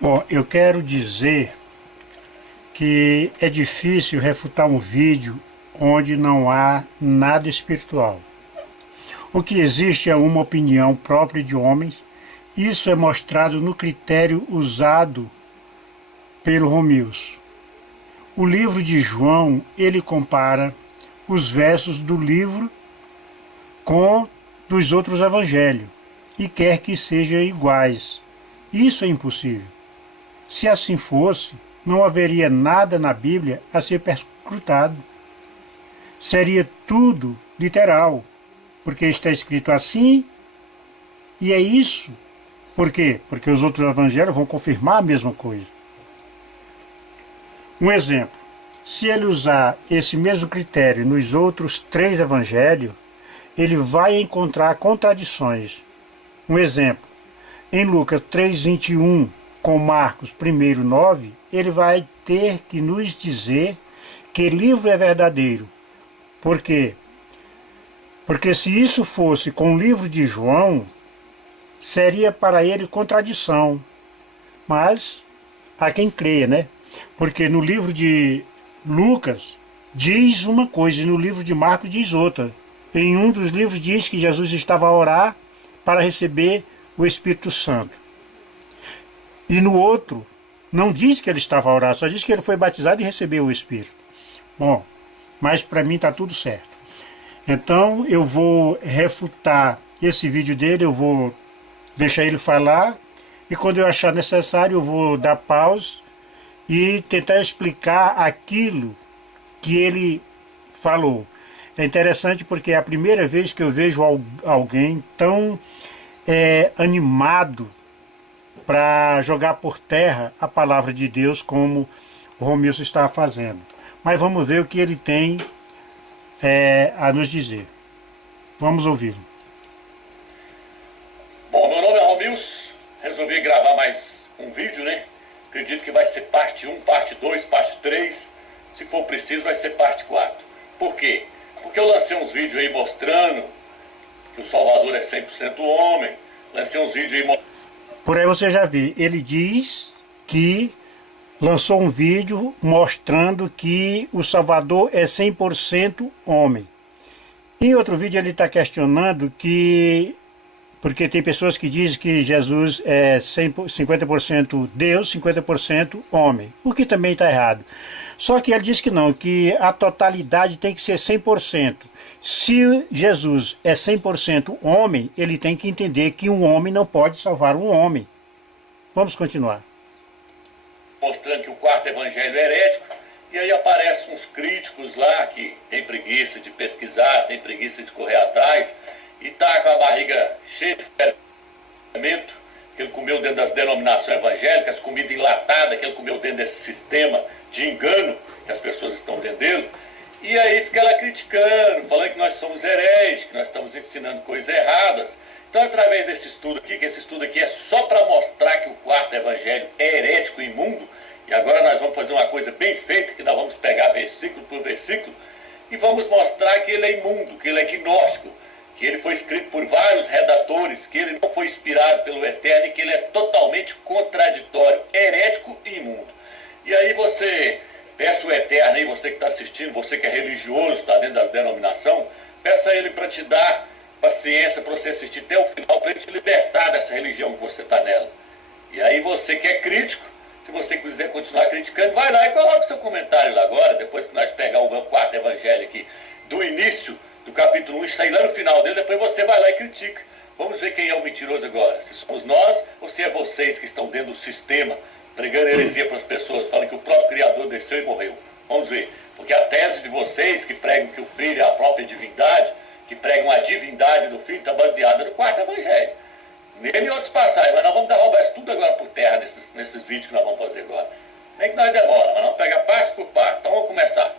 Bom, eu quero dizer que é difícil refutar um vídeo onde não há nada espiritual. O que existe é uma opinião própria de homens. Isso é mostrado no critério usado pelo Romilson. O livro de João, ele compara os versos do livro com dos outros evangelhos e quer que sejam iguais. Isso é impossível. Se assim fosse, não haveria nada na Bíblia a ser perscrutado. Seria tudo literal, porque está escrito assim, e é isso. Por quê? Porque os outros evangelhos vão confirmar a mesma coisa. Um exemplo, se ele usar esse mesmo critério nos outros 3 evangelhos, ele vai encontrar contradições. Um exemplo, em Lucas 3:21, com Marcos 1:9, ele vai ter que nos dizer que livro é verdadeiro. Por quê? Porque se isso fosse com o livro de João, seria para ele contradição. Mas há quem creia, né? Porque no livro de Lucas diz uma coisa e no livro de Marcos diz outra. Em um dos livros diz que Jesus estava a orar para receber o Espírito Santo. E no outro não diz que ele estava a orar, só diz que ele foi batizado e recebeu o Espírito. Bom, mas para mim está tudo certo. Então eu vou refutar esse vídeo dele, eu vou deixar ele falar e quando eu achar necessário eu vou dar pausa e tentar explicar aquilo que ele falou. É interessante porque é a primeira vez que eu vejo alguém tão animado para jogar por terra a palavra de Deus como o Romilson está fazendo. Mas vamos ver o que ele tem a nos dizer. Vamos ouvi-lo. Bom, meu nome é Romilson, resolvi gravar mais um vídeo, né? Acredito que vai ser parte 1, parte 2, parte 3. Se for preciso, vai ser parte 4. Por quê? Porque eu lancei uns vídeos aí mostrando que o Salvador é 100% homem. Lancei uns vídeos aí mostrando... Por aí você já viu, ele diz que lançou um vídeo mostrando que o Salvador é 100% homem. Em outro vídeo ele está questionando que... Porque tem pessoas que dizem que Jesus é 50% Deus, 50% homem. O que também está errado. Só que ele diz que não, que a totalidade tem que ser 100%. Se Jesus é 100% homem, ele tem que entender que um homem não pode salvar um homem. Vamos continuar. Mostrando que o quarto evangelho é herético. E aí aparecem uns críticos lá que tem preguiça de pesquisar, tem preguiça de correr atrás. E está com a barriga cheia de fermento, que ele comeu dentro das denominações evangélicas, comida enlatada, que ele comeu dentro desse sistema de engano que as pessoas estão vendendo. E aí fica lá criticando, falando que nós somos hereges, que nós estamos ensinando coisas erradas. Então, através desse estudo aqui, que esse estudo aqui é só para mostrar que o quarto evangelho é herético e imundo, e agora nós vamos fazer uma coisa bem feita, que nós vamos pegar versículo por versículo, e vamos mostrar que ele é imundo, que ele é gnóstico, que ele foi escrito por vários redatores, que ele não foi inspirado pelo Eterno e que ele é totalmente contraditório, herético e imundo. E aí você, peça o Eterno aí, você que está assistindo, você que é religioso, está dentro das denominações, peça a ele para te dar paciência, para você assistir até o final, para ele te libertar dessa religião que você está nela. E aí você que é crítico, se você quiser continuar criticando, vai lá e coloca o seu comentário lá agora, depois que nós pegar o quarto evangelho aqui, do início do capítulo 1 e sair lá no final dele, depois você vai lá e critica. Vamos ver quem é o mentiroso agora, se somos nós ou se é vocês que estão dentro do sistema, pregando heresia para as pessoas, falando que o próprio Criador desceu e morreu. Vamos ver, porque a tese de vocês que pregam que o Filho é a própria divindade, que pregam a divindade do Filho, está baseada no quarto evangelho. Nele e outros passagens, mas nós vamos derrubar isso tudo agora por terra nesses vídeos que nós vamos fazer agora. Nem que nós demora, mas vamos pegar parte por parte. Então vamos começar.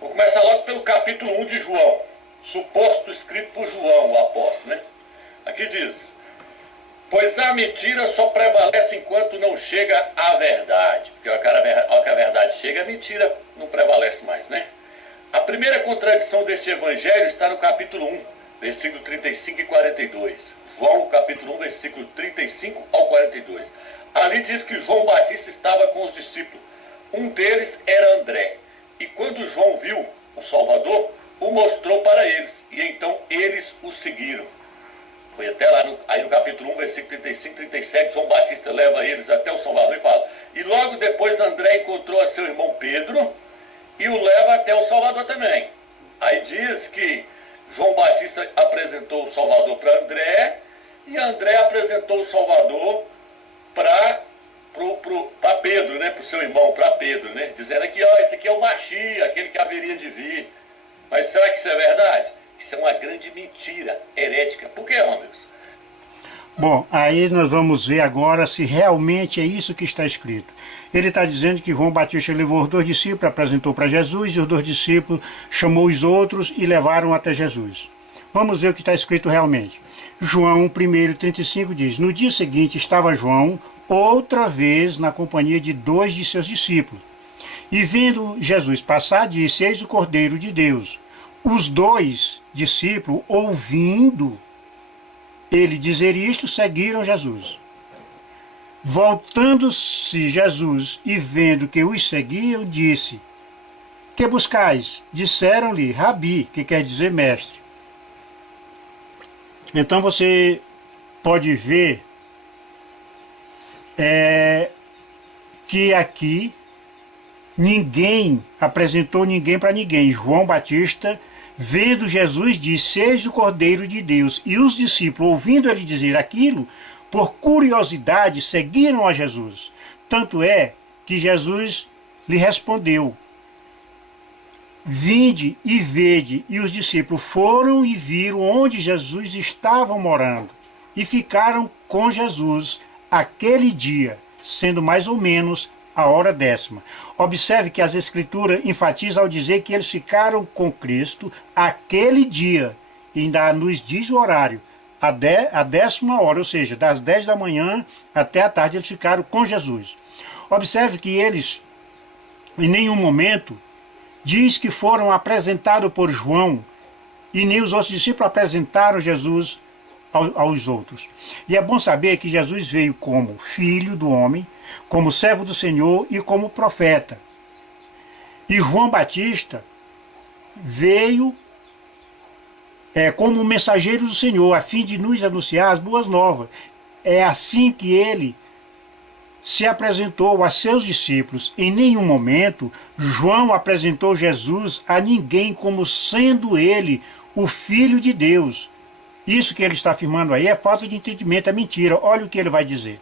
Vou começar logo pelo capítulo 1 de João, suposto escrito por João, o apóstolo, né? Aqui diz: pois a mentira só prevalece enquanto não chega à verdade. Porque ao que a verdade chega, a mentira não prevalece mais, né? A primeira contradição deste evangelho está no capítulo 1, versículo 35 e 42. João, capítulo 1, versículo 35 ao 42. Ali diz que João Batista estava com os discípulos. Um deles era André. E quando João viu o Salvador, o mostrou para eles. E então eles o seguiram. Foi até lá, aí no capítulo 1, versículo 35, 37, João Batista leva eles até o Salvador e fala. E logo depois André encontrou a seu irmão Pedro e o leva até o Salvador também. Aí diz que João Batista apresentou o Salvador para André e André apresentou o Salvador para Pedro, né? Para o seu irmão, para Pedro, né? Dizendo que esse aqui é o Machia, aquele que haveria de vir. Mas será que isso é verdade? Isso é uma grande mentira herética. Por que, Rômulus? Bom, aí nós vamos ver agora se realmente é isso que está escrito. Ele está dizendo que João Batista levou os 2 discípulos, apresentou para Jesus, e os 2 discípulos chamou os outros e levaram até Jesus. Vamos ver o que está escrito realmente. João 1:35 diz: No dia seguinte estava João outra vez na companhia de 2 de seus discípulos. E vendo Jesus passar, disse: Eis o Cordeiro de Deus. Os 2 discípulos, ouvindo ele dizer isto, seguiram Jesus. Voltando-se Jesus e vendo que os seguiam, disse: Que buscais? Disseram-lhe: Rabi, que quer dizer mestre. Então você pode ver que aqui ninguém apresentou ninguém para ninguém. João Batista, vendo Jesus, disse: Eis o Cordeiro de Deus. E os discípulos, ouvindo ele dizer aquilo, por curiosidade, seguiram a Jesus. Tanto é que Jesus lhe respondeu: Vinde e vede. E os discípulos foram e viram onde Jesus estava morando, e ficaram com Jesus aquele dia, sendo mais ou menos a hora 10ª. Observe que as Escrituras enfatizam ao dizer que eles ficaram com Cristo aquele dia, e ainda nos diz o horário, a 10ª hora, ou seja, das 10 da manhã até a tarde eles ficaram com Jesus. Observe que eles, em nenhum momento, diz que foram apresentados por João, e nem os outros discípulos apresentaram Jesus aos outros. E é bom saber que Jesus veio como filho do homem, como servo do Senhor e como profeta. E João Batista veio como mensageiro do Senhor, a fim de nos anunciar as boas novas. É assim que ele se apresentou a seus discípulos. Em nenhum momento João apresentou Jesus a ninguém como sendo ele o Filho de Deus. Isso que ele está afirmando aí é falta de entendimento, é mentira. Olha o que ele vai dizer.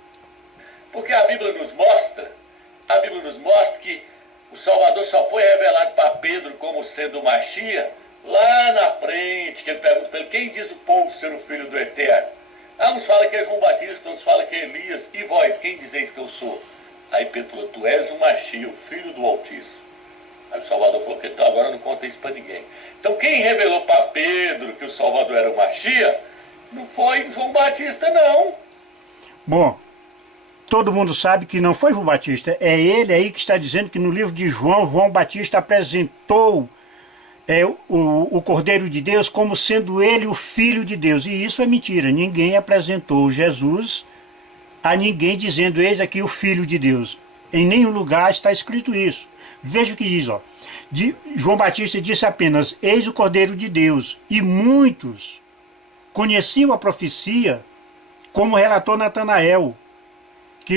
Porque a Bíblia nos mostra que o Salvador só foi revelado para Pedro como sendo o Machia lá na frente, que ele pergunta para ele: quem diz o povo ser o Filho do Eterno? Uns falam que é João Batista, outros falam que é Elias. E vós, quem dizeis que eu sou? Aí Pedro falou: tu és o Machia, o Filho do Altíssimo. Aí o Salvador falou: que então agora não conta isso para ninguém. Então quem revelou para Pedro que o Salvador era o Machia não foi João Batista, não. Bom, todo mundo sabe que não foi João Batista. É ele aí que está dizendo que no livro de João, João Batista apresentou o Cordeiro de Deus como sendo ele o Filho de Deus. E isso é mentira. Ninguém apresentou Jesus a ninguém dizendo: eis aqui o Filho de Deus. Em nenhum lugar está escrito isso. Veja o que diz, ó. João Batista disse apenas: eis o Cordeiro de Deus. E muitos conheciam a profecia, como relatou Natanael, que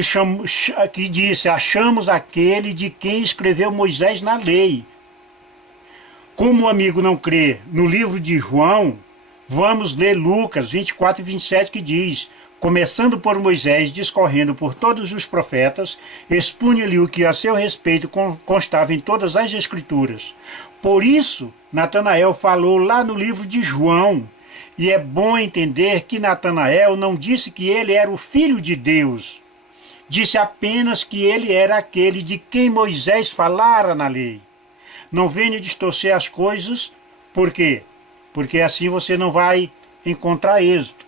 disse: achamos aquele de quem escreveu Moisés na lei. Como o amigo não crê no livro de João, vamos ler Lucas 24 e 27, que diz: começando por Moisés, discorrendo por todos os profetas, expunha-lhe o que a seu respeito constava em todas as Escrituras. Por isso, Natanael falou lá no livro de João. E é bom entender que Natanael não disse que ele era o Filho de Deus. Disse apenas que ele era aquele de quem Moisés falara na lei. Não venha distorcer as coisas. Por quê? Porque assim você não vai encontrar êxito.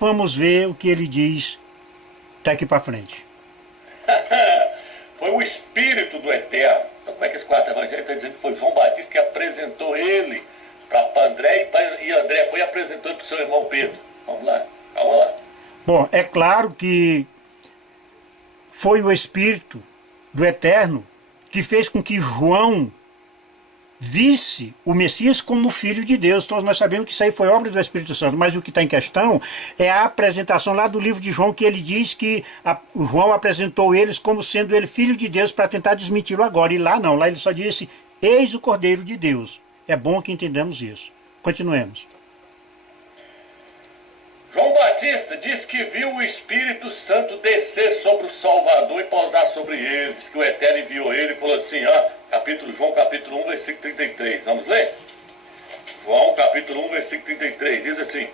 Vamos ver o que ele diz daqui para frente. Foi o Espírito do Eterno. Então como é que esse quarto evangelho está dizendo que foi João Batista que apresentou ele para André, e André foi e apresentou ele para o seu irmão Pedro? Vamos lá, calma lá. Bom, é claro que foi o Espírito do Eterno que fez com que João visse o Messias como filho de Deus. Todos nós sabemos que isso aí foi obra do Espírito Santo, mas o que está em questão é a apresentação lá do livro de João, que ele diz que João apresentou eles como sendo ele filho de Deus para tentar desmenti-lo agora. E lá não, lá ele só disse, eis o Cordeiro de Deus. É bom que entendamos isso. Continuemos. João Batista disse que viu o Espírito Santo descer sobre o Salvador e pousar sobre ele. Diz que o Eterno enviou ele e falou assim, João capítulo 1, versículo 33. Vamos ler? João capítulo 1, versículo 33. Diz assim,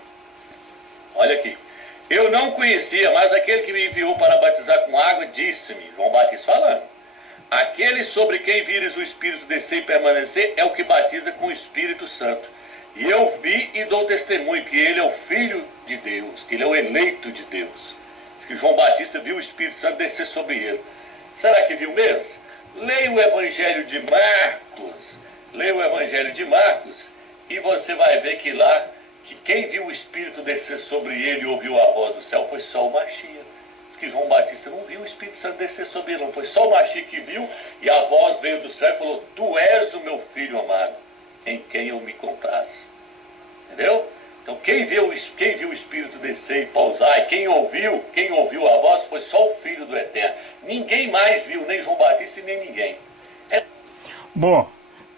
olha aqui. Eu não conhecia, mas aquele que me enviou para batizar com água disse-me, João Batista falando, aquele sobre quem vires o Espírito descer e permanecer é o que batiza com o Espírito Santo. E eu vi e dou testemunho que ele é o Filho de Deus, que ele é o eleito de Deus. Diz que João Batista viu o Espírito Santo descer sobre ele. Será que viu mesmo? Leia o Evangelho de Marcos. Leia o Evangelho de Marcos e você vai ver que lá, que quem viu o Espírito descer sobre ele e ouviu a voz do céu foi só o Machia. Diz que João Batista não viu o Espírito Santo descer sobre ele, não. Foi só o Machia que viu e a voz veio do céu e falou, tu és o meu Filho amado, em quem eu me comprazo. Entendeu? Então quem viu o Espírito descer e pousar, e quem ouviu a voz foi só o Filho do Eterno. Ninguém mais viu, nem João Batista e nem ninguém. Bom,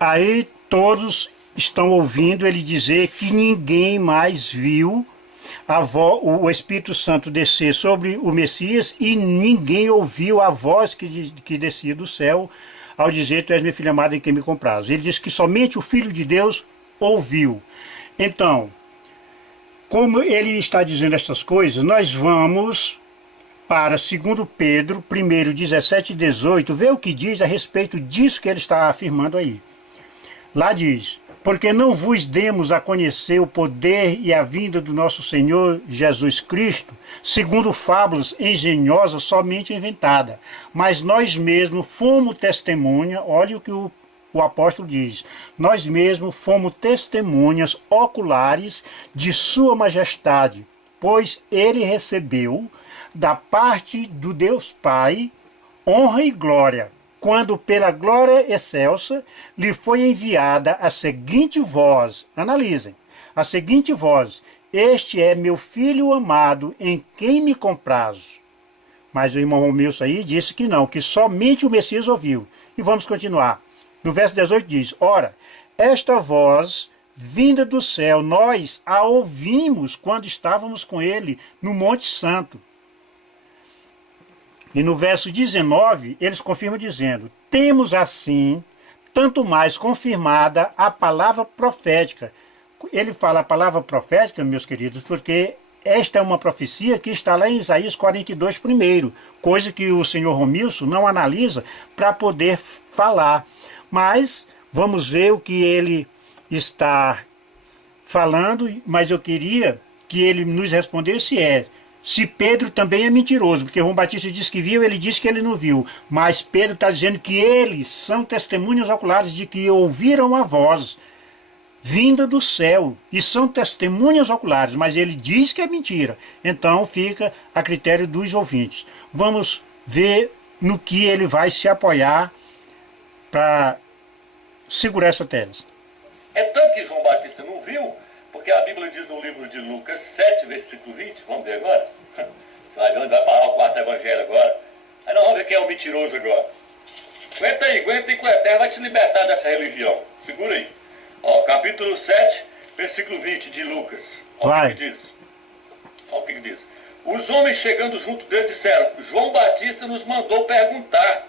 aí todos estão ouvindo ele dizer que ninguém mais viu o Espírito Santo descer sobre o Messias e ninguém ouviu a voz que descia do céu ao dizer, tu és meu filho amado em quem me comprazo. Ele diz que somente o Filho de Deus ouviu. Então, como ele está dizendo essas coisas, nós vamos para 2 Pedro 1, 17 e 18, ver o que diz a respeito disso que ele está afirmando aí. Lá diz, porque não vos demos a conhecer o poder e a vinda do nosso Senhor Jesus Cristo, segundo fábulas engenhosas somente inventadas, mas nós mesmos fomos testemunha, olha o que o apóstolo diz, nós mesmos fomos testemunhas oculares de sua majestade, pois ele recebeu da parte do Deus Pai honra e glória, quando pela glória excelsa lhe foi enviada a seguinte voz, analisem, a seguinte voz, este é meu filho amado em quem me comprazo. Mas o irmão Romilson aí disse que não, que somente o Messias ouviu. E vamos continuar. No verso 18 diz, ora, esta voz vinda do céu, nós a ouvimos quando estávamos com ele no Monte Santo. E no verso 19, eles confirmam dizendo, temos assim, tanto mais confirmada a palavra profética. Ele fala a palavra profética, meus queridos, porque esta é uma profecia que está lá em Isaías 42 primeiro, coisa que o senhor Romilson não analisa para poder falar. Mas vamos ver o que ele está falando, mas eu queria que ele nos respondesse se Pedro também é mentiroso, porque João Batista disse que viu, ele disse que ele não viu, mas Pedro está dizendo que eles são testemunhas oculares de que ouviram a voz vinda do céu, e são testemunhas oculares, mas ele diz que é mentira. Então fica a critério dos ouvintes. Vamos ver no que ele vai se apoiar para segurar essa tese. É tanto que João Batista não viu, porque a Bíblia diz no livro de Lucas 7, versículo 20, vamos ver agora? Vai parar o quarto evangelho agora. Aí nós vamos ver quem é o mentiroso agora. Aguenta aí que o Eterno vai te libertar dessa religião. Segura aí. Ó, capítulo 7, versículo 20 de Lucas. Olha o que diz. Olha o que diz. Os homens chegando junto dele disseram, João Batista nos mandou perguntar,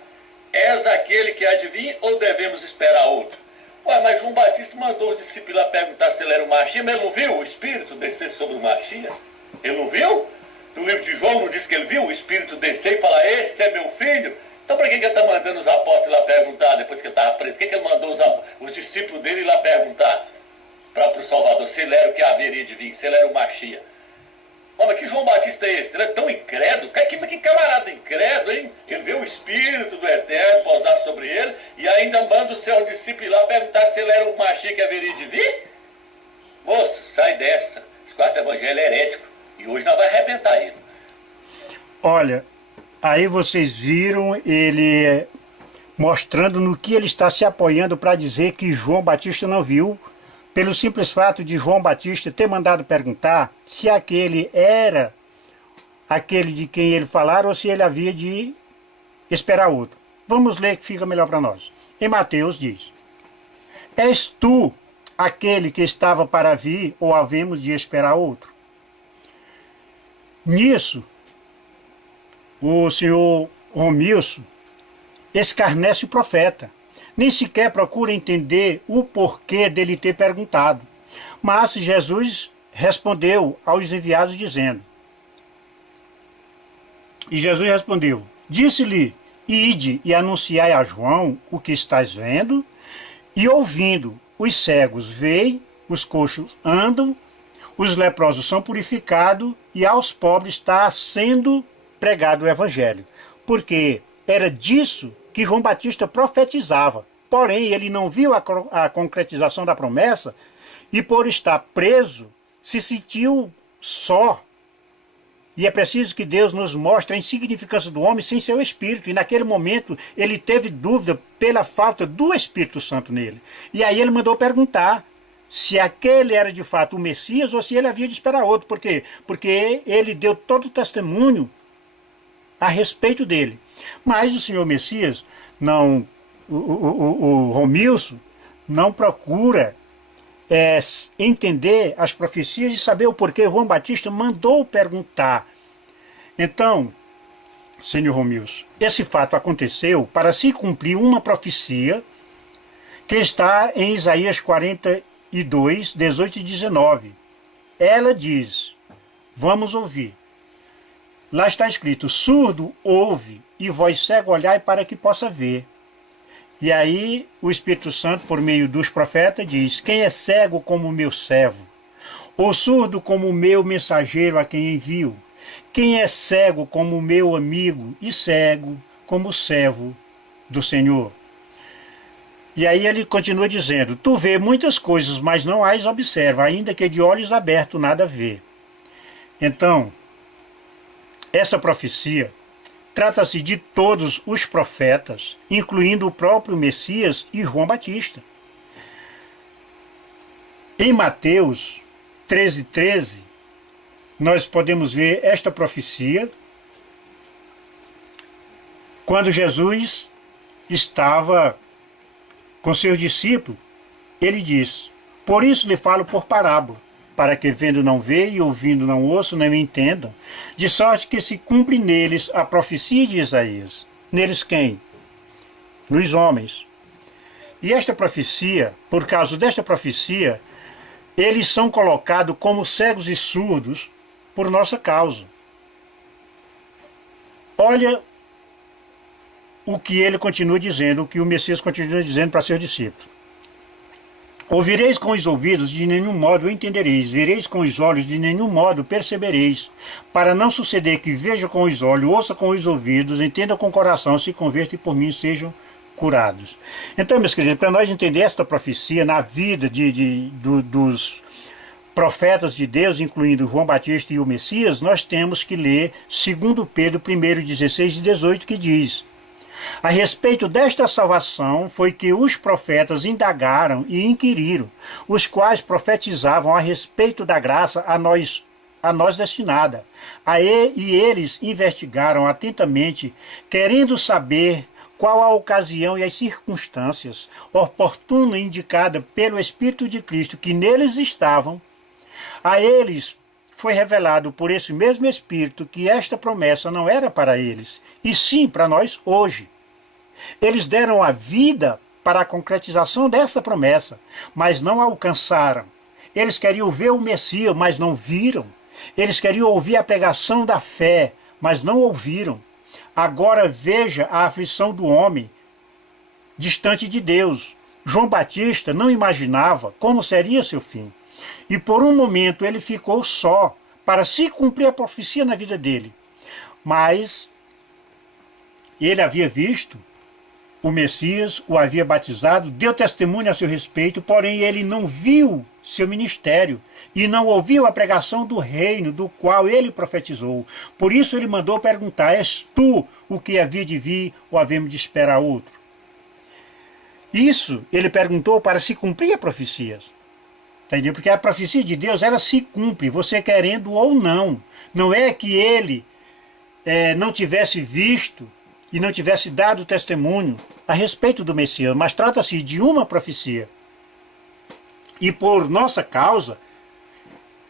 és aquele que adivinha ou devemos esperar outro? Ué, mas João Batista mandou os discípulos lá perguntar se ele era o Machia, mas ele não viu o Espírito descer sobre o Machia? Ele não viu? No livro de João não diz que ele viu o Espírito descer e falar, esse é meu filho? Então para que ele está mandando os apóstolos lá perguntar, depois que ele estava preso? Por que ele mandou os discípulos dele lá perguntar para o Salvador se ele era o que haveria de vir, se ele era o Machia? Mas que João Batista é esse? Ele é tão incrédulo. Que camarada incrédulo, hein? Ele vê o Espírito do Eterno pousar sobre ele e ainda manda o seu discípulo ir lá perguntar se ele era o Machia que haveria de vir? Moço, sai dessa. Esse quarto evangelho é herético. E hoje nós vamos arrebentar ele. Olha, Aí vocês viram ele mostrando no que ele está se apoiando para dizer que João Batista não viu, pelo simples fato de João Batista ter mandado perguntar se aquele era aquele de quem ele falara ou se ele havia de esperar outro. Vamos ler que fica melhor para nós. Em Mateus diz: És tu aquele que estava para vir ou havemos de esperar outro? Nisso, o senhor Romilson escarnece o profeta. Nem sequer procura entender o porquê dele ter perguntado. Mas Jesus respondeu aos enviados dizendo: E Jesus respondeu: Disse-lhe, ide e anunciai a João o que estás vendo e ouvindo. Os cegos veem, os coxos andam, os leprosos são purificados e aos pobres está sendo pregado o evangelho. Porque era disso que João Batista profetizava. Porém, ele não viu a concretização da promessa e, por estar preso, se sentiu só. E é preciso que Deus nos mostre a insignificância do homem sem seu Espírito. E naquele momento ele teve dúvida pela falta do Espírito Santo nele. E aí ele mandou perguntar se aquele era de fato o Messias ou se ele havia de esperar outro. Por quê? Porque ele deu todo o testemunho a respeito dele. Mas o Senhor Messias, não, o Romilson, não procura entender as profecias e saber o porquê João Batista mandou perguntar. Então, senhor Romilson, esse fato aconteceu para se cumprir uma profecia que está em Isaías 42, 18 e 19. Ela diz, vamos ouvir. Lá está escrito: surdo ouve e voz cego olhai para que possa ver. E aí o Espírito Santo, por meio dos profetas, diz: quem é cego como o meu servo, ou surdo como o meu mensageiro a quem envio? Quem é cego como o meu amigo e cego como o servo do Senhor? E aí ele continua dizendo: tu vê muitas coisas, mas não as observa, ainda que de olhos abertos nada vê. Então, essa profecia trata-se de todos os profetas, incluindo o próprio Messias e João Batista. Em Mateus 13:13, nós podemos ver esta profecia quando Jesus estava com seus discípulos. Ele diz: por isso lhe falo por parábola, para que vendo não vejam e ouvindo não ouçam, nem entendam, de sorte que se cumpre neles a profecia de Isaías. Neles quem? Nos homens. E esta profecia, por causa desta profecia, eles são colocados como cegos e surdos por nossa causa. Olha o que ele continua dizendo, o que o Messias continua dizendo para seus discípulos. Ouvireis com os ouvidos, de nenhum modo entendereis. Vereis com os olhos, de nenhum modo percebereis. Para não suceder que veja com os olhos, ouça com os ouvidos, entenda com o coração, se convertam e por mim sejam curados. Então, meus queridos, para nós entender esta profecia na vida dos profetas de Deus, incluindo João Batista e o Messias, nós temos que ler 2 Pedro 1:16 e 18, que diz: a respeito desta salvação foi que os profetas indagaram e inquiriram, os quais profetizavam a respeito da graça a nós destinada. E eles investigaram atentamente, querendo saber qual a ocasião e as circunstâncias oportuna indicada pelo Espírito de Cristo que neles estavam. A eles foi revelado por esse mesmo Espírito que esta promessa não era para eles, e sim para nós hoje. Eles deram a vida para a concretização dessa promessa, mas não alcançaram. Eles queriam ver o Messias, mas não viram. Eles queriam ouvir a pregação da fé, mas não ouviram. Agora veja a aflição do homem distante de Deus. João Batista não imaginava como seria seu fim. E por um momento ele ficou só, para se cumprir a profecia na vida dele. Mas ele havia visto o Messias o havia batizado, deu testemunho a seu respeito, porém ele não viu seu ministério e não ouviu a pregação do reino do qual ele profetizou. Por isso ele mandou perguntar: és tu o que havia de vir ou havemos de esperar outro? Isso ele perguntou para se cumprir a profecia. Entendeu? Porque a profecia de Deus, ela se cumpre, você querendo ou não. Não é que ele não tivesse visto e não tivesse dado testemunho a respeito do Messias, mas trata-se de uma profecia. E por nossa causa,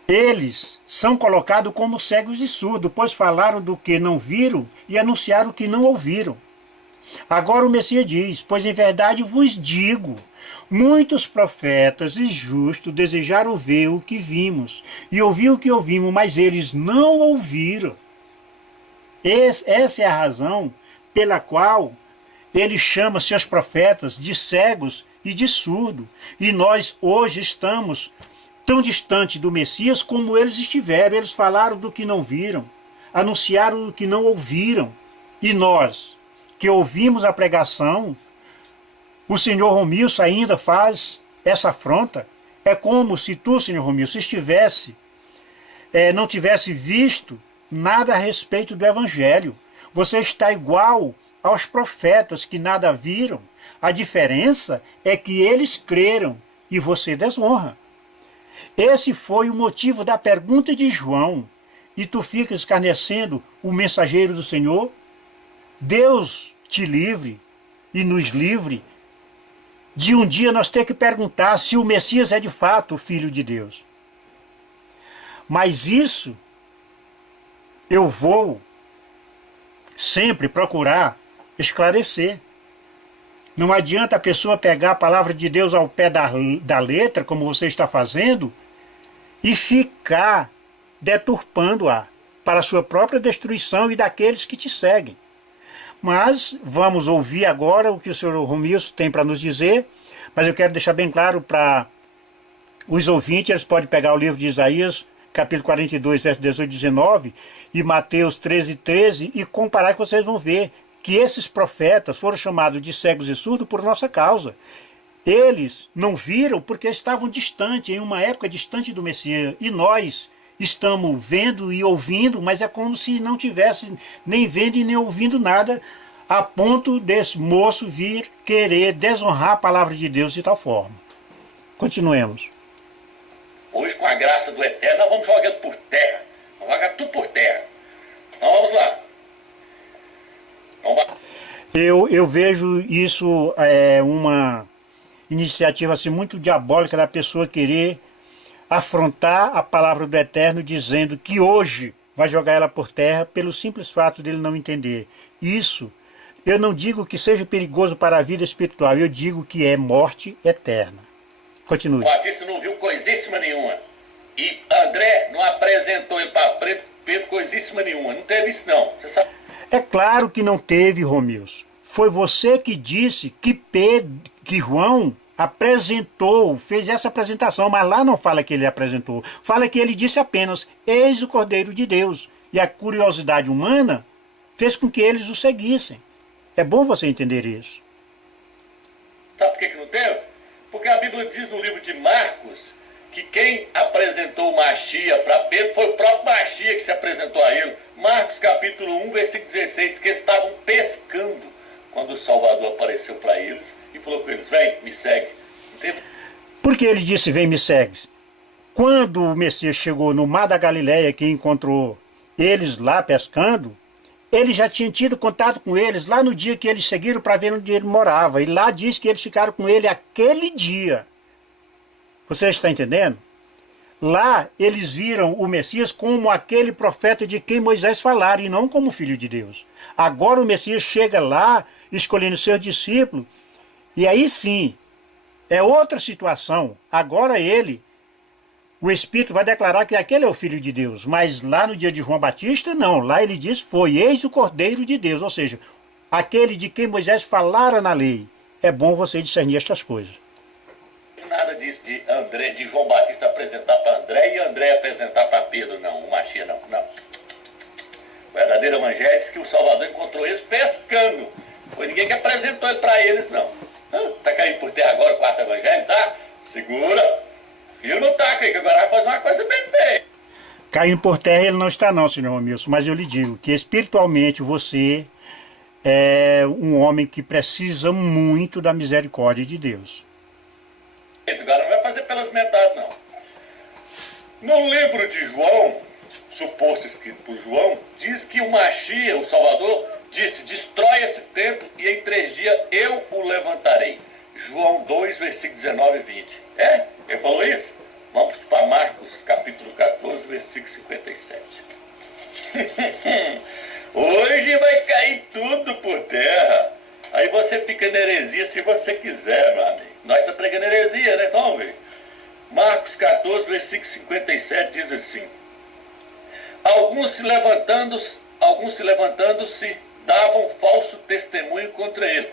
eles são colocados como cegos e surdos, pois falaram do que não viram e anunciaram o que não ouviram. Agora o Messias diz: pois em verdade vos digo, muitos profetas e justos desejaram ver o que vimos e ouvir o que ouvimos, mas eles não ouviram. Essa é a razão pela qual ele chama seus profetas de cegos e de surdos. E nós hoje estamos tão distantes do Messias como eles estiveram. Eles falaram do que não viram, anunciaram o que não ouviram. E nós, que ouvimos a pregação, o senhor Romilson ainda faz essa afronta. É como se tu, senhor Romilson, não tivesse visto nada a respeito do Evangelho. Você está igual aos profetas que nada viram. A diferença é que eles creram e você desonra. Esse foi o motivo da pergunta de João. E tu ficas escarnecendo o mensageiro do Senhor? Deus te livre e nos livre de um dia nós ter que perguntar se o Messias é de fato o Filho de Deus. Mas isso eu vou sempre procurar esclarecer. Não adianta a pessoa pegar a palavra de Deus ao pé da letra, como você está fazendo, e ficar deturpando-a para a sua própria destruição e daqueles que te seguem. Mas vamos ouvir agora o que o senhor Romilson tem para nos dizer, mas eu quero deixar bem claro para os ouvintes, eles podem pegar o livro de Isaías, capítulo 42, verso 18 e 19, e Mateus 13, 13, e comparar, que vocês vão ver que esses profetas foram chamados de cegos e surdos por nossa causa. Eles não viram porque estavam distantes, em uma época distante do Messias, e nós estamos vendo e ouvindo, mas é como se não tivesse nem vendo e nem ouvindo nada, a ponto desse moço vir querer desonrar a palavra de Deus de tal forma. Continuemos. Hoje, com a graça do Eterno, nós vamos jogar por terra. Vamos jogar tudo por terra. Então vamos lá. Eu vejo isso uma iniciativa assim, muito diabólica da pessoa querer afrontar a palavra do Eterno, dizendo que hoje vai jogar ela por terra pelo simples fato dele não entender. Isso, eu não digo que seja perigoso para a vida espiritual, eu digo que é morte eterna. Continue. O Batista não viu coisíssima nenhuma. E André não apresentou ele para Pedro coisíssima nenhuma. Não teve isso não. Você sabe? É claro que não teve, Romilson. Foi você que disse que João apresentou, fez essa apresentação, mas lá não fala que ele apresentou. Fala que ele disse apenas: eis o Cordeiro de Deus. E a curiosidade humana fez com que eles o seguissem. É bom você entender isso. Sabe por que não teve? Porque a Bíblia diz no livro de Marcos que quem apresentou o Machia para Pedro foi o próprio Machia que se apresentou a ele. Marcos capítulo 1, versículo 16, que estavam pescando quando o Salvador apareceu para eles e falou com eles: vem, me segue. Entende? Por que ele disse: vem, me segue? Quando o Messias chegou no mar da Galileia, que encontrou eles lá pescando, ele já tinha tido contato com eles lá no dia que eles seguiram para ver onde ele morava. E lá diz que eles ficaram com ele aquele dia. Você está entendendo? Lá eles viram o Messias como aquele profeta de quem Moisés falara, e não como filho de Deus. Agora o Messias chega lá, escolhendo seus discípulos, e aí sim, é outra situação. Agora o Espírito vai declarar que aquele é o Filho de Deus. Mas lá no dia de João Batista, não. Lá ele diz: foi, eis o Cordeiro de Deus. Ou seja, aquele de quem Moisés falara na lei. É bom você discernir estas coisas. Nada disso de João Batista apresentar para André e André apresentar para Pedro, não. O Machia, não. O verdadeiro evangelho diz que o Salvador encontrou eles pescando. Foi ninguém que apresentou ele para eles, não. Tá caindo por terra agora o quarto evangelho, tá? Segura. Firma o taco aí, que agora vai fazer uma coisa bem feia. Caindo por terra ele não está não, senhor Romilson, mas eu lhe digo que espiritualmente você é um homem que precisa muito da misericórdia de Deus. Agora não vai fazer pelas metades, não. No livro de João, suposto escrito por João, diz que o Machia, o Salvador, disse: destrói esse templo e em 3 dias eu o levantarei. João 2, versículo 19 e 20. Ele falou isso? Vamos para Marcos, capítulo 14, versículo 57. Hoje vai cair tudo por terra. Aí você fica na heresia se você quiser, meu amigo. Nós estamos pregando heresia, né? Então, vamos ver. Marcos 14, versículo 57 diz assim: Alguns se levantando-se, davam falso testemunho contra ele.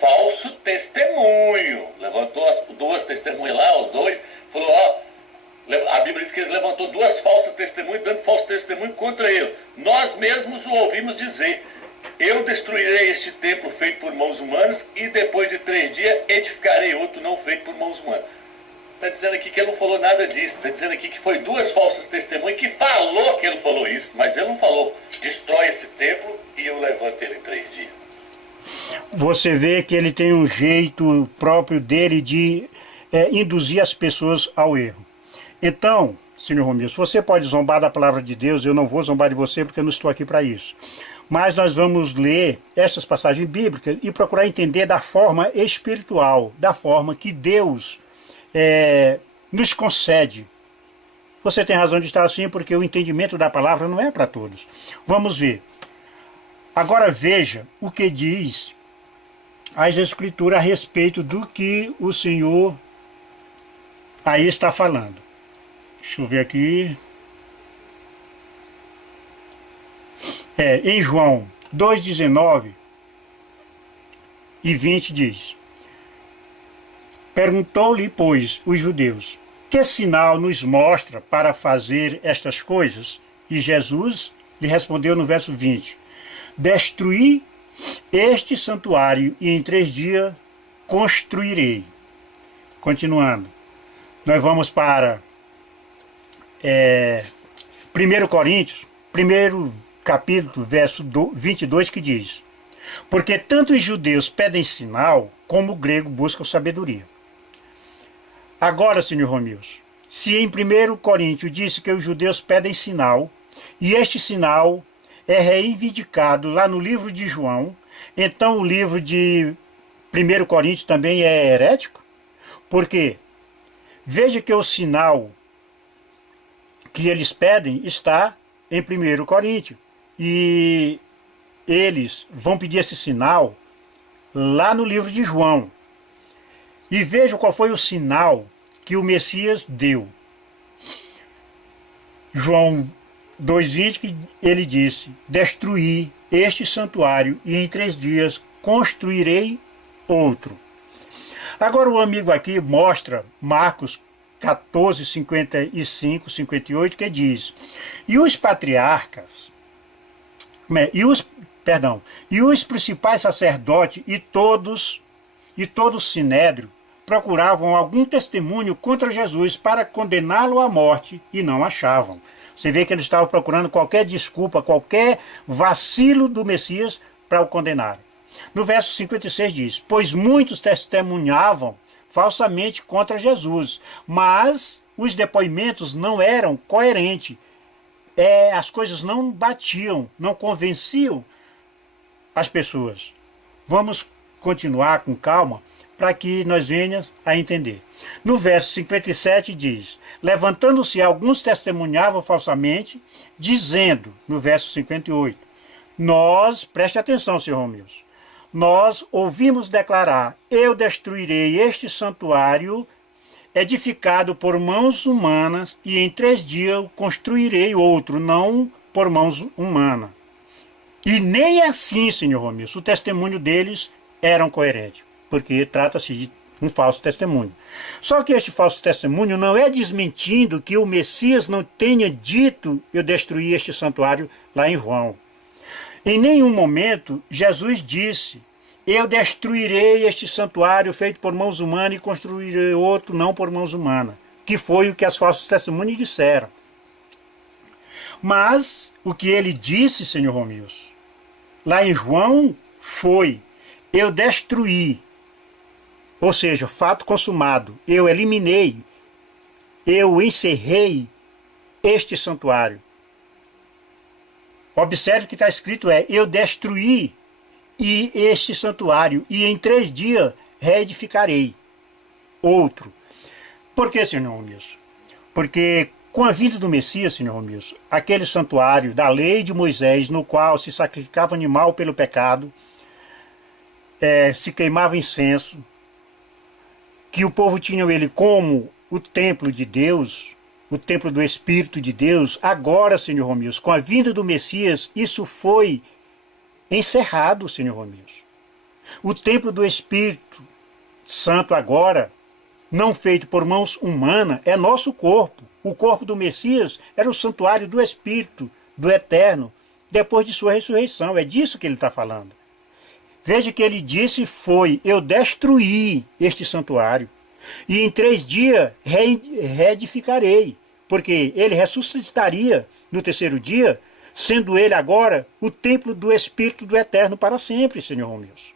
Falso testemunho. Levantou as 2 testemunhas lá, os 2. Falou, a Bíblia diz que eles levantou 2 falsas testemunhas, dando falso testemunho contra ele. Nós mesmos o ouvimos dizer: eu destruirei este templo feito por mãos humanas e depois de 3 dias edificarei outro não feito por mãos humanas. Está dizendo aqui que ele não falou nada disso. Está dizendo aqui que foi 2 falsas testemunhas que falou que ele falou isso, mas ele não falou: destrói esse templo e eu levanto ele em 3 dias. Você vê que ele tem um jeito próprio dele de induzir as pessoas ao erro. Então, senhor Romilson, você pode zombar da palavra de Deus, eu não vou zombar de você porque eu não estou aqui para isso. Mas nós vamos ler essas passagens bíblicas e procurar entender da forma espiritual, da forma que Deus nos concede. Você tem razão de estar assim, porque o entendimento da palavra não é para todos. Vamos ver. Agora veja o que diz as Escrituras a respeito do que o Senhor aí está falando. Deixa eu ver aqui. Em João 2,19 e 20 diz: Perguntou-lhe, pois, os judeus: que sinal nos mostra para fazer estas coisas? E Jesus lhe respondeu no verso 20: Destruí este santuário e em 3 dias construirei. Continuando, nós vamos para 1 Coríntios, 1 capítulo, verso 22, que diz: Porque tanto os judeus pedem sinal, como o grego busca sabedoria. Agora, senhor Romilson, se em 1 Coríntios disse que os judeus pedem sinal, e este sinal é reivindicado lá no livro de João, então o livro de 1 Coríntios também é herético? Porque veja que o sinal que eles pedem está em 1 Coríntios. E eles vão pedir esse sinal lá no livro de João. E veja qual foi o sinal que o Messias deu. João 2,20, que ele disse: Destruí este santuário e em 3 dias construirei outro. Agora o amigo aqui mostra Marcos 14, 55, 58, que diz: E os patriarcas, e os principais sacerdotes e todos o sinédrio procuravam algum testemunho contra Jesus para condená-lo à morte e não achavam. Você vê que eles estavam procurando qualquer desculpa, qualquer vacilo do Messias para o condenar. No verso 56 diz: Pois muitos testemunhavam falsamente contra Jesus, mas os depoimentos não eram coerentes. As coisas não batiam, não convenciam as pessoas. Vamos continuar com calma para que nós venhamos a entender. No verso 57 diz: Levantando-se alguns testemunhavam falsamente, dizendo, no verso 58, preste atenção, senhor Romilson, nós ouvimos declarar: eu destruirei este santuário edificado por mãos humanas e em 3 dias construirei outro, não por mãos humanas. E nem assim, senhor Romilson, o testemunho deles era coerente, porque trata-se de um falso testemunho. Só que este falso testemunho não é desmentindo que o Messias não tenha dito: eu destruí este santuário lá em João. Em nenhum momento Jesus disse: eu destruirei este santuário feito por mãos humanas e construirei outro não por mãos humanas, que foi o que as falsas testemunhas disseram. Mas o que ele disse, senhor Romilson, lá em João foi, eu destruí, ou seja, fato consumado, eu eliminei, eu encerrei este santuário. Observe que está escrito eu destruí este santuário e em 3 dias reedificarei outro. Por que, senhor Romilson? Porque com a vinda do Messias, senhor Romilson, aquele santuário da lei de Moisés, no qual se sacrificava animal pelo pecado, se queimava incenso, que o povo tinha ele como o templo de Deus, o templo do Espírito de Deus, agora, senhor Romilson, com a vinda do Messias, isso foi encerrado, senhor Romilson. O templo do Espírito Santo agora, não feito por mãos humanas, é nosso corpo. O corpo do Messias era o santuário do Espírito, do Eterno, depois de sua ressurreição. É disso que ele está falando. Veja que ele disse foi, eu destruí este santuário e em 3 dias reedificarei, porque ele ressuscitaria no 3º dia, sendo ele agora o templo do Espírito do Eterno para sempre, senhor Romilson.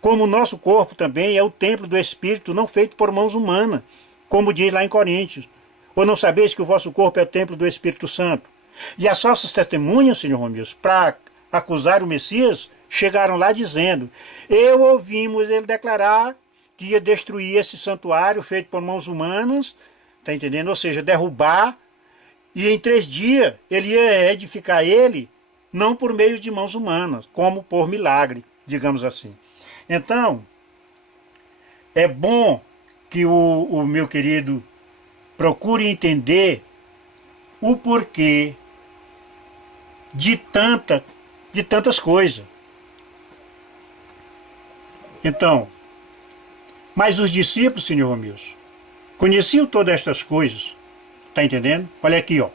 Como o nosso corpo também é o templo do Espírito não feito por mãos humanas, como diz lá em Coríntios. Ou não sabeis que o vosso corpo é o templo do Espírito Santo? E as falsas testemunhas, senhor Romilson, para acusar o Messias, chegaram lá dizendo, eu ouvimos ele declarar que ia destruir esse santuário feito por mãos humanas, tá entendendo? Ou seja, derrubar, e em 3 dias ele ia edificar ele, não por meio de mãos humanas, como por milagre, digamos assim. Então, é bom que o meu querido procure entender o porquê de tantas coisas. Então, mas os discípulos, senhor Romilson, conheciam todas estas coisas. Está entendendo? Olha aqui, ó.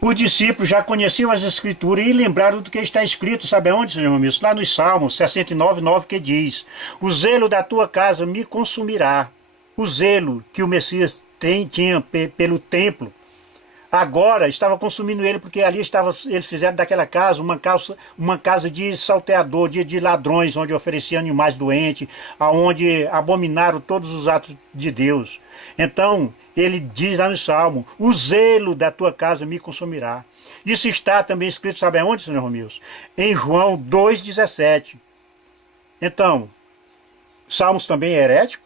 Os discípulos já conheciam as Escrituras e lembraram do que está escrito, sabe aonde, senhor Romilson? Lá nos Salmos 69:9, que diz, o zelo da tua casa me consumirá. O zelo que o Messias tinha pelo templo, agora estava consumindo ele, porque ali eles fizeram daquela casa uma casa de salteador, de ladrões, onde ofereciam animais doentes, aonde abominaram todos os atos de Deus. Então, ele diz lá no Salmo, o zelo da tua casa me consumirá. Isso está também escrito, sabe aonde, senhor Romilson? Em João 2,17. Então, Salmos também é herético?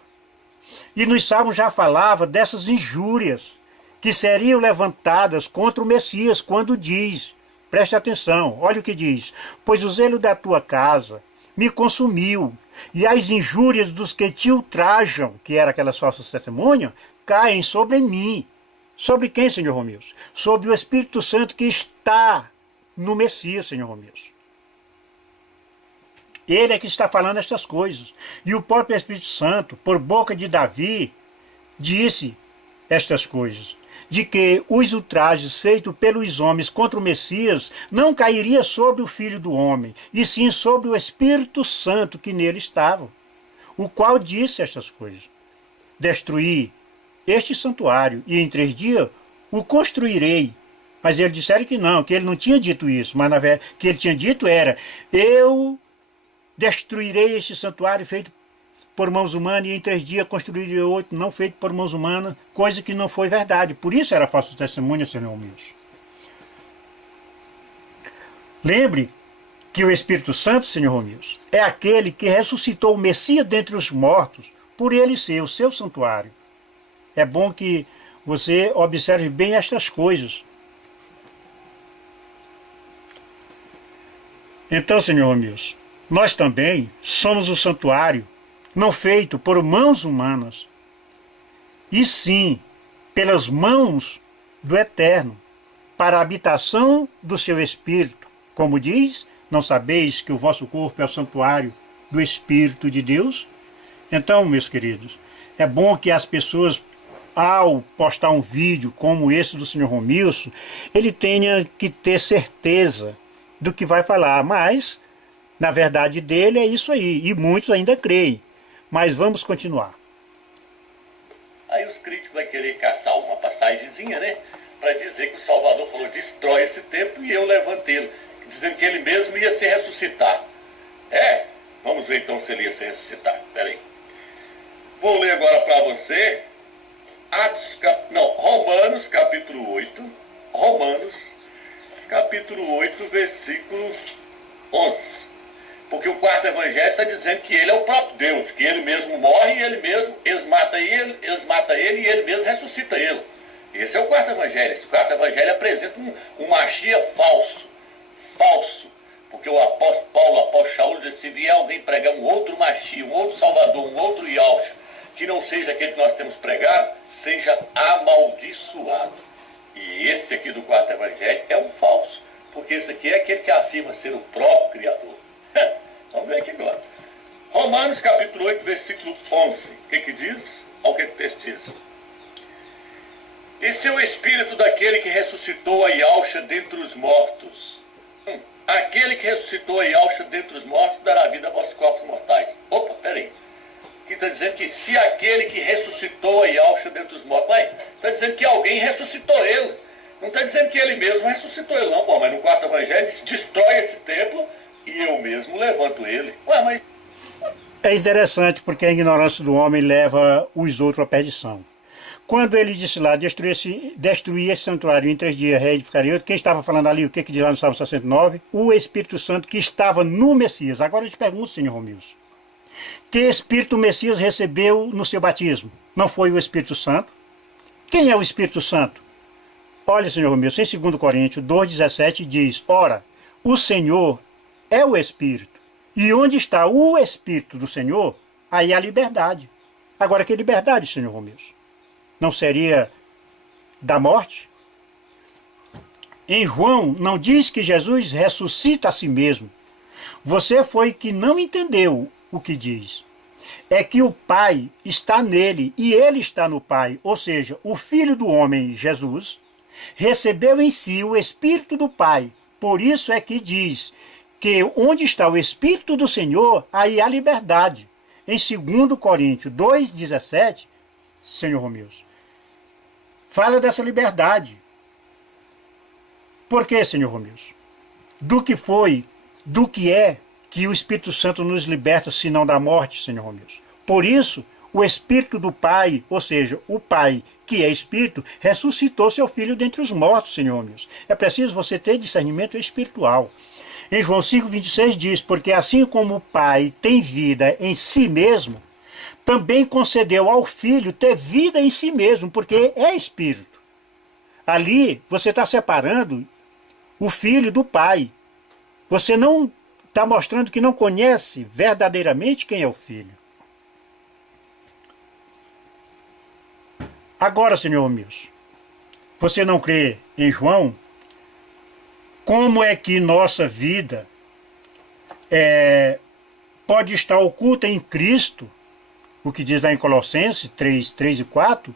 E nos Salmos já falava dessas injúrias que seriam levantadas contra o Messias, quando diz, preste atenção, olha o que diz, pois o zelo da tua casa me consumiu, e as injúrias dos que te ultrajam, que eram aquelas falsas testemunhas, caem sobre mim. Sobre quem, senhor Romilson? Sobre o Espírito Santo que está no Messias, senhor Romilson. Ele é que está falando estas coisas. E o próprio Espírito Santo, por boca de Davi, disse estas coisas. De que os ultrajes feitos pelos homens contra o Messias não cairia sobre o Filho do Homem, e sim sobre o Espírito Santo que nele estava, o qual disse estas coisas. Destruí este santuário, e em 3 dias o construirei. Mas eles disseram que não, que ele não tinha dito isso, mas na verdade o que ele tinha dito era, eu destruirei este santuário feito por mãos humanas, e em 3 dias construirei outro não feito por mãos humanas, coisa que não foi verdade. Por isso era falso testemunho, senhor Romilson. Lembre que o Espírito Santo, senhor Romilson, é aquele que ressuscitou o Messias dentre os mortos, por ele ser o seu santuário. É bom que você observe bem estas coisas. Então, senhor Romilson, nós também somos o santuário não feito por mãos humanas, e sim pelas mãos do Eterno, para a habitação do seu Espírito. Como diz, não sabeis que o vosso corpo é o santuário do Espírito de Deus? Então, meus queridos, é bom que as pessoas, ao postar um vídeo como esse do senhor Romilson, ele tenha que ter certeza do que vai falar, mas Na verdade dele é isso aí, e muitos ainda creem. Mas vamos continuar. Aí os críticos vão querer caçar uma passagenzinha, né? Para dizer que o Salvador falou, destrói esse templo e eu levantei-lo. Dizendo que ele mesmo ia se ressuscitar. Vamos ver então se ele ia se ressuscitar. Peraí. Vou ler agora para você Romanos capítulo 8. Romanos capítulo 8, versículo 11. Porque o quarto evangelho está dizendo que ele é o próprio Deus, que ele mesmo morre e ele mesmo, eles matam ele e ele mesmo ressuscita ele. Esse é o quarto evangelho. Esse quarto evangelho apresenta um Machia falso. Porque o apóstolo Paulo, o apóstolo Shaul, disse, se vier alguém pregar um outro Machia, um outro Salvador, um outro Yahshua, que não seja aquele que nós temos pregado, seja amaldiçoado. E esse aqui do quarto evangelho é um falso. Porque esse aqui é aquele que afirma ser o próprio Criador. Vamos ver aqui agora. Romanos capítulo 8, versículo 11. O que diz? Olha o que o texto diz. E se o espírito daquele que ressuscitou a Yahshua dentre os mortos, aquele que ressuscitou a Yahshua dentre os mortos dará vida a vossos corpos mortais. Opa, peraí. Aqui está dizendo que se aquele que ressuscitou a Yahshua dentre os mortos, está dizendo que alguém ressuscitou ele. Não está dizendo que ele mesmo ressuscitou ele, não. Mas no quarto evangelho diz, destrói esse templo e eu mesmo levanto ele. Mas... É interessante porque a ignorância do homem leva os outros à perdição. Quando ele disse lá, destruir esse santuário em 3 dias, reedificaria outro, quem estava falando ali, o que diz lá no Salmo 69? O Espírito Santo que estava no Messias. Agora eu te pergunto, senhor Romilson, que Espírito o Messias recebeu no seu batismo? Não foi o Espírito Santo? Quem é o Espírito Santo? Olha, senhor Romilson, em 2 Coríntios 2,17 diz, ora, o Senhor é o Espírito, e onde está o Espírito do Senhor, aí há liberdade. Agora, que liberdade, senhor Romilson? Não seria da morte? Em João, não diz que Jesus ressuscita a si mesmo. Você foi que não entendeu o que diz. É que o Pai está nele e ele está no Pai. Ou seja, o Filho do homem, Jesus, recebeu em si o Espírito do Pai. Por isso é que diz que onde está o Espírito do Senhor, aí há liberdade. Em 2 Coríntios 2,17, senhor Romilson, fala dessa liberdade. Por que, senhor Romilson? Do que foi, do que é que o Espírito Santo nos liberta, senão da morte, senhor Romilson? Por isso, o Espírito do Pai, ou seja, o Pai, que é Espírito, ressuscitou seu Filho dentre os mortos, senhor Romilson. É preciso você ter discernimento espiritual. Em João 5,26 diz, porque assim como o Pai tem vida em si mesmo, também concedeu ao Filho ter vida em si mesmo, porque é Espírito. Ali você está separando o Filho do Pai. Você não está mostrando que não conhece verdadeiramente quem é o Filho. Agora, senhor Romilson, você não crê em João? Como é que nossa vida pode estar oculta em Cristo, o que diz lá em Colossenses 3 e 4,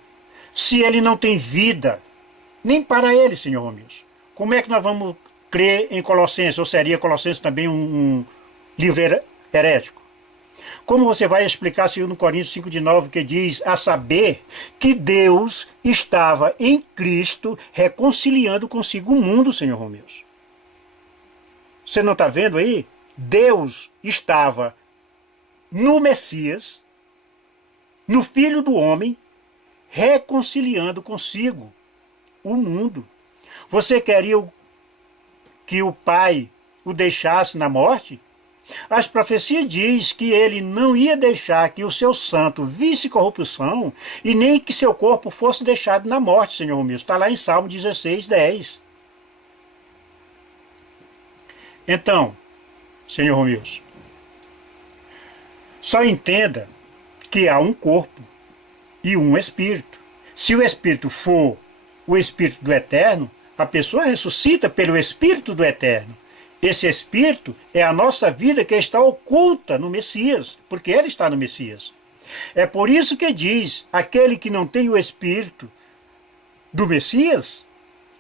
se ele não tem vida, nem para ele, senhor Romilson? Como é que nós vamos crer em Colossenses? Ou seria Colossenses também um livro herético? Como você vai explicar 2 Coríntios 5,9, que diz, a saber que Deus estava em Cristo reconciliando consigo o mundo, senhor Romilson? Você não está vendo aí? Deus estava no Messias, no Filho do Homem, reconciliando consigo o mundo. Você queria que o Pai o deixasse na morte? As profecias dizem que ele não ia deixar que o seu santo visse corrupção e nem que seu corpo fosse deixado na morte, senhor Romilson. Está lá em Salmo 16:10. Então, senhor Romilson, só entenda que há um corpo e um espírito. Se o espírito for o espírito do eterno, a pessoa ressuscita pelo espírito do eterno. Esse espírito é a nossa vida que está oculta no Messias, porque ele está no Messias. É por isso que diz, aquele que não tem o espírito do Messias,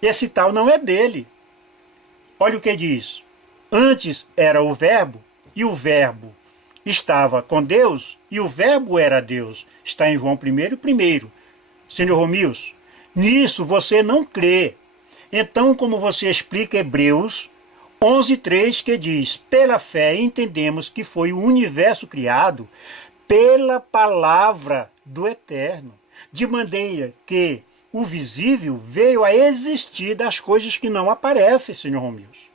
esse tal não é dele. Olha o que diz. Antes era o verbo, e o Verbo estava com Deus, e o Verbo era Deus. Está em João 1:1. Senhor Romios, nisso você não crê. Então, como você explica Hebreus 11:3, que diz: pela fé entendemos que foi o universo criado pela palavra do Eterno, de maneira que o visível veio a existir das coisas que não aparecem, Senhor Romios.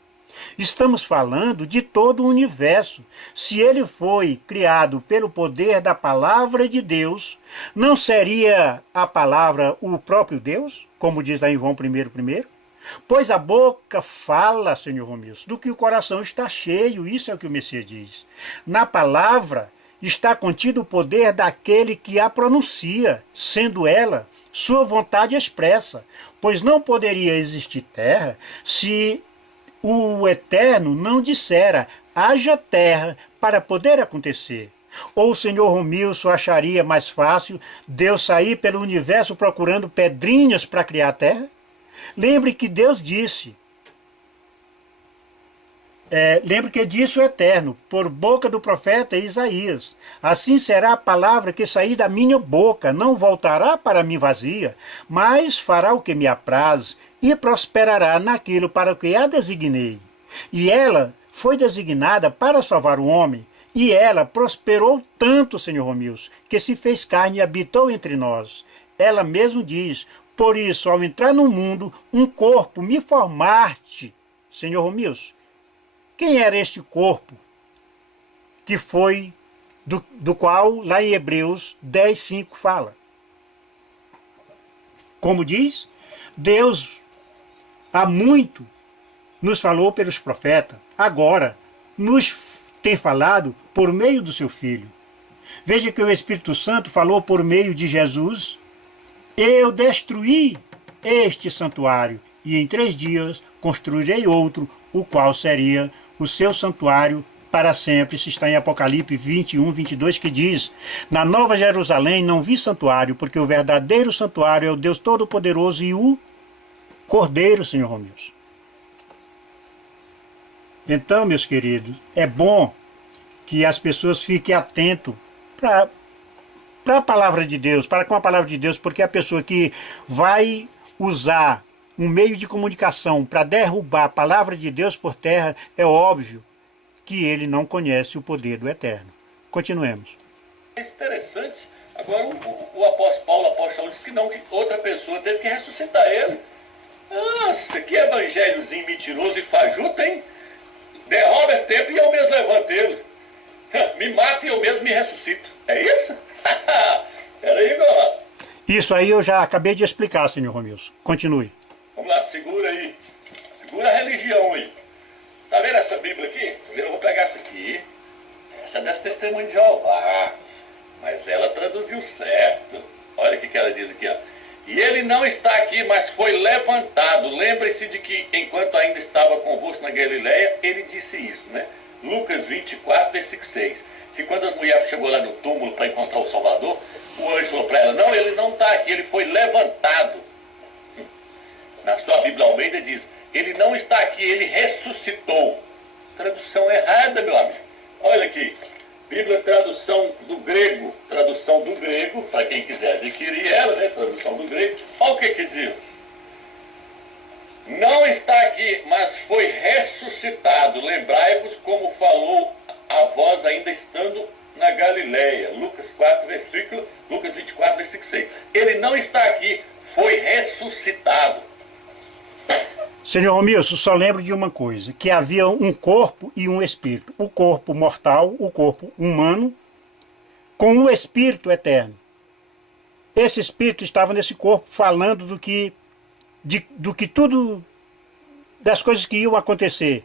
Estamos falando de todo o universo. Se ele foi criado pelo poder da palavra de Deus, não seria a palavra o próprio Deus, como diz lá em João 1:1? Pois a boca fala, Senhor Romios, do que o coração está cheio, isso é o que o Messias diz. Na palavra está contido o poder daquele que a pronuncia, sendo ela sua vontade expressa, pois não poderia existir terra se o Eterno não dissera: haja terra, para poder acontecer. Ou o Senhor Romilson acharia mais fácil Deus sair pelo universo procurando pedrinhas para criar a terra? Lembre que Deus disse, lembre que disse o Eterno, por boca do profeta Isaías: assim será a palavra que sair da minha boca, não voltará para mim vazia, mas fará o que me apraz, e prosperará naquilo para o que a designei. E ela foi designada para salvar o homem, e ela prosperou tanto, Senhor Romilson, que se fez carne e habitou entre nós. Ela mesmo diz: por isso, ao entrar no mundo, um corpo me formaste. Senhor Romilson, quem era este corpo que foi do qual lá em Hebreus 10:5 fala? Como diz, Deus há muito nos falou pelos profetas, agora nos tem falado por meio do seu Filho. Veja que o Espírito Santo falou por meio de Jesus: eu destruí este santuário, e em 3 dias construirei outro, o qual seria o seu santuário para sempre. Isso está em Apocalipse 21:22, que diz: na Nova Jerusalém não vi santuário, porque o verdadeiro santuário é o Deus Todo-Poderoso e o Cordeiro, Senhor Romilson. Então, meus queridos, é bom que as pessoas fiquem atentas para a palavra de Deus, com a palavra de Deus, porque a pessoa que vai usar um meio de comunicação para derrubar a palavra de Deus por terra, é óbvio que ele não conhece o poder do Eterno. Continuemos. É interessante. Agora o apóstolo Paulo disse que não, que outra pessoa teve que ressuscitar ele. Nossa, que evangelhozinho mentiroso e fajuto, hein? Derruba esse tempo e eu mesmo levanto ele. Me mata e eu mesmo me ressuscito. É isso? Peraí, agora. Isso aí eu já acabei de explicar, senhor Romilson. Continue. Vamos lá, segura aí. Segura a religião aí. Tá vendo essa Bíblia aqui? Eu vou pegar essa aqui. Essa é desse testemunho de Jeová. Mas ela traduziu certo. Olha o que ela diz aqui, ó. E ele não está aqui, mas foi levantado. Lembre-se de que, enquanto ainda estava convosco na Galileia, ele disse isso, né? Lucas 24, versículo 6. Se quando as mulheres chegou lá no túmulo para encontrar o Salvador, o anjo falou para ela: não, ele não está aqui, ele foi levantado. Na sua Bíblia Almeida diz: ele não está aqui, ele ressuscitou. Tradução errada, meu amigo. Olha aqui. Bíblia, tradução do grego, para quem quiser adquirir ela, né? Tradução do grego. Olha o que diz. Não está aqui, mas foi ressuscitado. Lembrai-vos como falou a vós ainda estando na Galileia. Lucas 24, versículo 6. Ele não está aqui, foi ressuscitado. Senhor Romilson, só lembro de uma coisa, que havia um corpo e um espírito. O corpo mortal, o corpo humano, com um espírito eterno. Esse espírito estava nesse corpo falando do que tudo, das coisas que iam acontecer.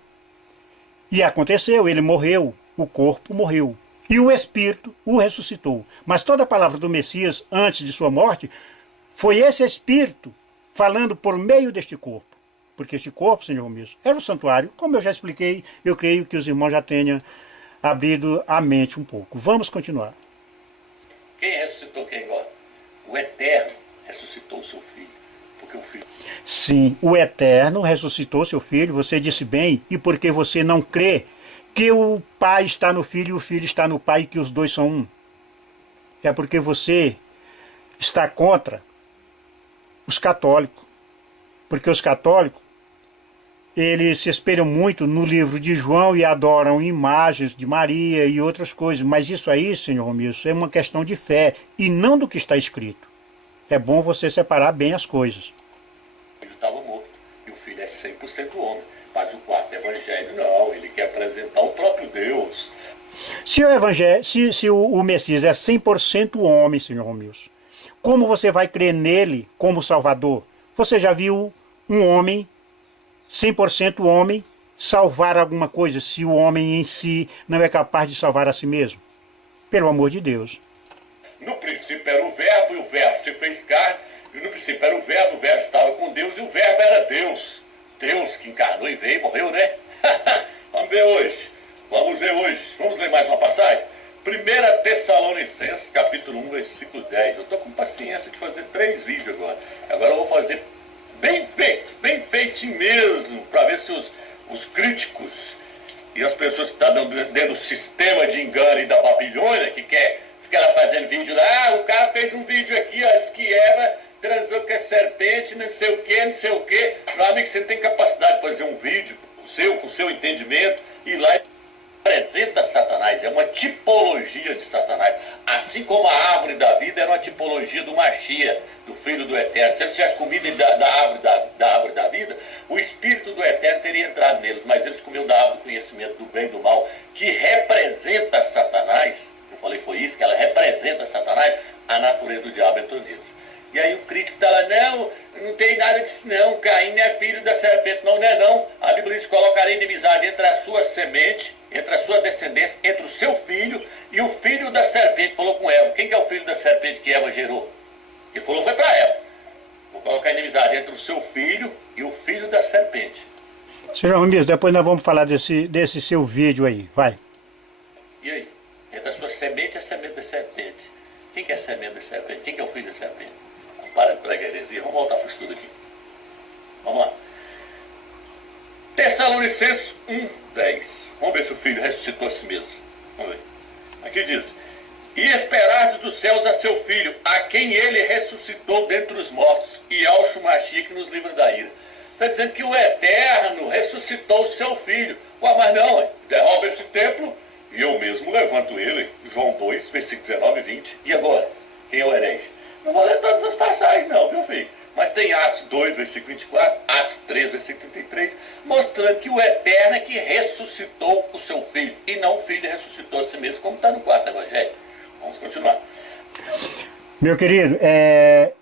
E aconteceu, ele morreu, o corpo morreu. E o espírito o ressuscitou. Mas toda a palavra do Messias, antes de sua morte, foi esse espírito falando por meio deste corpo. Porque este corpo, senhor Romilson, era o santuário. Como eu já expliquei, eu creio que os irmãos já tenham abrido a mente um pouco. Vamos continuar. Quem ressuscitou quem agora? O Eterno ressuscitou o seu filho. Porque o filho... Sim, o Eterno ressuscitou seu filho, você disse bem, e porque você não crê que o pai está no filho e o filho está no pai e que os dois são um? É porque você está contra os católicos. Porque os católicos, eles se espelham muito no livro de João e adoram imagens de Maria e outras coisas. Mas isso aí, senhor Romilson, é uma questão de fé e não do que está escrito. É bom você separar bem as coisas. O filho estava morto e o filho é 100% homem. Mas o quarto evangelho não, ele quer apresentar o próprio Deus. Se o, evangelho, se o Messias é 100% homem, senhor Romilson, como você vai crer nele como Salvador? Você já viu um homem, 100% homem, salvar alguma coisa, se o homem em si não é capaz de salvar a si mesmo? Pelo amor de Deus. No princípio era o verbo e o verbo se fez carne. E no princípio era o verbo estava com Deus e o verbo era Deus. Deus que encarnou e veio e morreu, né? Vamos ver hoje. Vamos ler mais uma passagem? 1 Tessalonicenses, capítulo 1, versículo 10. Eu estou com paciência de fazer 3 vídeos agora. Agora eu vou fazer bem feitinho mesmo, para ver se os críticos e as pessoas que estão dentro do sistema de engano e da Babilônia, que quer ficar fazendo vídeo lá, o cara fez um vídeo aqui, ó, diz que Eva transou com a serpente, não sei o que. Meu amigo, você não tem capacidade de fazer um vídeo com o seu entendimento, ir lá e apresenta Satanás, é uma tipologia de Satanás. Assim como a árvore da vida era uma tipologia do Machia, do Filho do Eterno. Se eles tivessem comido da árvore da vida, o Espírito do Eterno teria entrado neles, mas eles comeram da árvore do conhecimento do bem e do mal, que representa Satanás. Eu falei, foi isso, que ela representa Satanás, a natureza do diabo entrou neles. E aí o crítico está lá, não tem nada disso não, Caim não é filho da serpente, não é não. A Bíblia diz, colocará inimizade entre a sua semente, entre a sua descendência, entre o seu filho e o filho da serpente. Falou com Eva. Quem que é o filho da serpente que Eva gerou? Ele falou, foi para Eva. Vou colocar inimizade entre o seu filho e o filho da serpente. Senhor Romilson, depois nós vamos falar desse seu vídeo aí, vai. E aí? Entre a sua semente e a semente da serpente. Quem que é a semente da serpente? Quem que é o filho da serpente? Para de pregar heresia, vamos voltar para o estudo aqui. Vamos lá. Tessalonicenses 1, 10. Vamos ver se o filho ressuscitou a si mesmo. Vamos ver. Aqui diz, e esperardes dos céus a seu filho, a quem ele ressuscitou dentre os mortos, e ao Shumachia que nos livra da ira. Está dizendo que o Eterno ressuscitou o seu filho. Ué, mas não, derruba esse templo e eu mesmo levanto ele. João 2, versículo 19 e 20. E agora? Quem é o herege? Não vou ler todas as passagens não, meu filho. Mas tem Atos 2, versículo 24, Atos 3, versículo 33, mostrando que o Eterno é que ressuscitou o seu filho, e não o filho ressuscitou a si mesmo, como está no quarto evangelho. Vamos continuar. Meu querido, é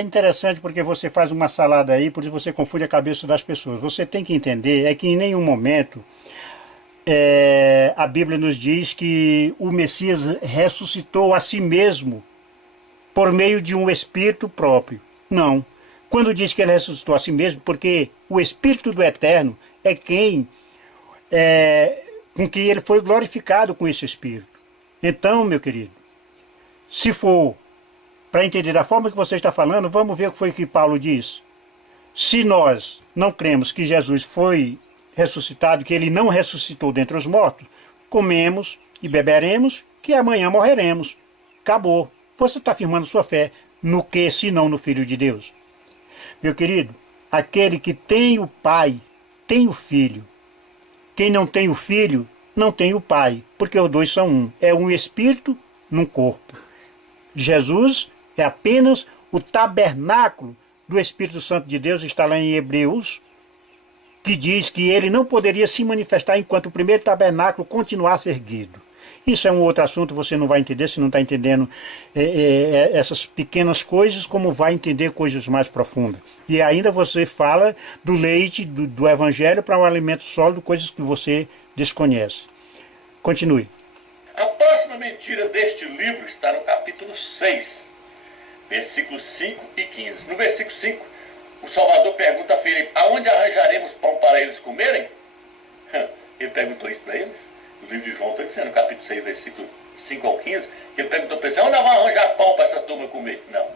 interessante porque você faz uma salada aí, por isso você confunde a cabeça das pessoas. Você tem que entender que em nenhum momento a Bíblia nos diz que o Messias ressuscitou a si mesmo por meio de um espírito próprio. Não. Quando diz que ele ressuscitou a si mesmo, porque o Espírito do Eterno é quem, com que ele foi glorificado com esse Espírito. Então, meu querido, se for para entender da forma que você está falando, vamos ver o que foi que Paulo diz. Se nós não cremos que Jesus foi ressuscitado, que ele não ressuscitou dentre os mortos, comemos e beberemos, que amanhã morreremos. Acabou. Você está afirmando sua fé no que, se não no Filho de Deus? Meu querido, aquele que tem o Pai, tem o Filho. Quem não tem o Filho, não tem o Pai, porque os dois são um. É um espírito num corpo. Jesus é apenas o tabernáculo do Espírito Santo de Deus, está lá em Hebreus, que diz que ele não poderia se manifestar enquanto o primeiro tabernáculo continuasse erguido. Isso é um outro assunto, você não vai entender se não está entendendo essas pequenas coisas, como vai entender coisas mais profundas. E ainda você fala do leite, do evangelho para um alimento sólido, coisas que você desconhece. Continue. A próxima mentira deste livro está no capítulo 6, versículos 5 e 15. No versículo 5, o Salvador pergunta a Filipe, aonde arranjaremos pão para eles comerem? Ele perguntou isso para eles. O livro de João está dizendo, no capítulo 6, versículo 5 ao 15, que ele perguntou para eles, onde nós vamos arranjar pão para essa turma comer? Não.